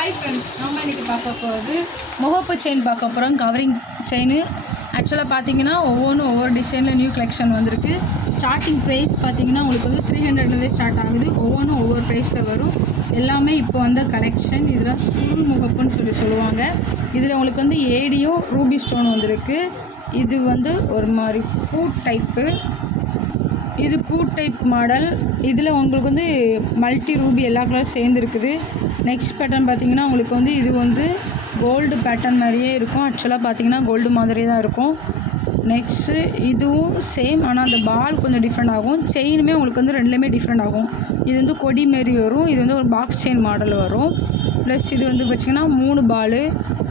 Hi friends, நம்ம இன்றைக்கி பார்க்க போகிறது முகப்பு செயின் பார்க்க போகிறோம். கவரிங் செயின் ஆக்சுவலாக பார்த்தீங்கன்னா ஒவ்வொரு டிசைனில் நியூ கலெக்ஷன் வந்திருக்கு. ஸ்டார்டிங் ப்ரைஸ் பார்த்தீங்கன்னா உங்களுக்கு வந்து 300 ஸ்டார்ட் ஆகுது. ஒவ்வொரு ப்ரைஸில் வரும். எல்லாமே இப்போ வந்த கலெக்ஷன். இதில் சுருள் முகப்புன்னு சொல்லுவாங்க. இதில் உங்களுக்கு வந்து ஏடியும் ரூபி ஸ்டோன் வந்திருக்கு. இது வந்து ஒரு மாதிரி பூ டைப்பு. இது பூ டைப் மாடல். இதில் உங்களுக்கு வந்து மல்டி ரூபி எல்லா கலரும் சேர்ந்துருக்குது. நெக்ஸ்ட் பேட்டர்ன் பார்த்தீங்கன்னா உங்களுக்கு வந்து இது வந்து கோல்டு பேட்டர்ன் மாதிரியே இருக்கும். ஆக்சுவலாக பார்த்தீங்கன்னா கோல்டு மாதிரியே தான் இருக்கும். நெக்ஸ்ட்டு இதுவும் சேம், ஆனால் அந்த பால் கொஞ்சம் டிஃப்ரெண்ட் ஆகும். செயினுமே உங்களுக்கு வந்து ரெண்டுலேயுமே டிஃப்ரெண்ட் ஆகும். இது வந்து கொடி மாரி வரும். இது வந்து ஒரு பாக்ஸ் செயின் மாடல் வரும். ப்ளஸ் இது வந்து பார்த்திங்கன்னா 3 பாலு.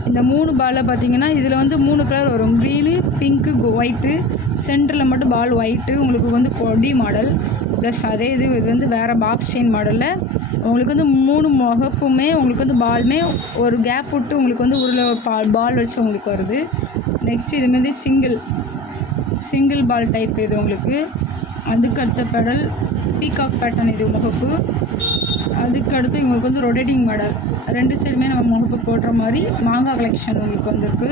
இந்த 3 பாலில் பார்த்தீங்கன்னா இதில் வந்து 3 கலர் வரும். Green, pink, white. சென்டரில் மட்டும் பால் ஒயிட்டு. உங்களுக்கு வந்து கொடி மாடல். ப்ளஸ் அதே இது வந்து வேறு பாக்ஸ் செயின் மாடலில் உங்களுக்கு வந்து 3 முகப்புமே உங்களுக்கு வந்து பாலுமே ஒரு கேப் விட்டு உங்களுக்கு வந்து ஒரு பால் வச்சு உங்களுக்கு வருது. நெக்ஸ்ட் இது மாதிரி சிங்கிள் பால் டைப் இது உங்களுக்கு. அதுக்கு அடுத்த பெடல் பீகாக் பேட்டர்ன் இது முகப்பு. அதுக்கு அடுத்து உங்களுக்கு வந்து ரொட்டேட்டிங் மாடல். 2 சைடுமே நம்ம முகப்பு போடுற மாதிரி மாங்காய் கலெக்ஷன் உங்களுக்கு வந்திருக்கு.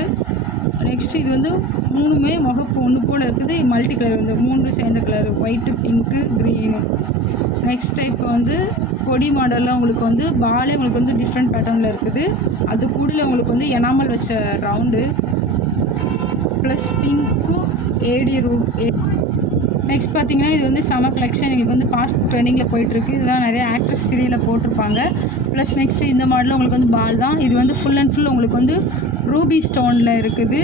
நெக்ஸ்ட்டு இது வந்து 3மே முகப்பு ஒன்று போல் இருக்குது. மல்டி கலர் வந்து 3 சேர்ந்த colour white, pink, green. Next type வந்து கொடி மாடலில் உங்களுக்கு வந்து பாலே உங்களுக்கு வந்து டிஃப்ரெண்ட் பேட்டர்னில் இருக்குது. அது கூட உங்களுக்கு வந்து எனாமல் வச்ச ரவுண்டு ப்ளஸ் பிங்க்கும் ஏடி நெக்ஸ்ட் பார்த்தீங்கன்னா இது வந்து சம்மர் கலெக்ஷன். எங்களுக்கு வந்து ஃபாஸ்ட் ட்ரெண்டிங்கில் போயிட்டுருக்கு. இதெல்லாம் நிறைய ஆக்ட்ரஸ் சீரியலில் போட்டிருப்பாங்க. ப்ளஸ் நெக்ஸ்ட்டு இந்த மாடலில் உங்களுக்கு வந்து பால் தான். இது வந்து ஃபுல் அண்ட் ஃபுல் உங்களுக்கு வந்து ரூபி ஸ்டோனில் இருக்குது.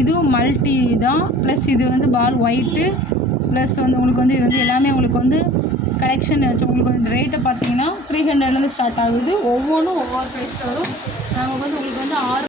இதுவும் மல்டி தான். ப்ளஸ் இது வந்து பால் ஒயிட்டு. ப்ளஸ் வந்து உங்களுக்கு வந்து இது வந்து எல்லாமே உங்களுக்கு வந்து கலெக்ஷன் வச்சு உங்களுக்கு வந்து ரேட்டை பார்த்தீங்கன்னா 300 ஸ்டார்ட் ஆகுது. ஒவ்வொரு ப்ரைஸில் வரும். நமக்கு வந்து உங்களுக்கு வந்து 6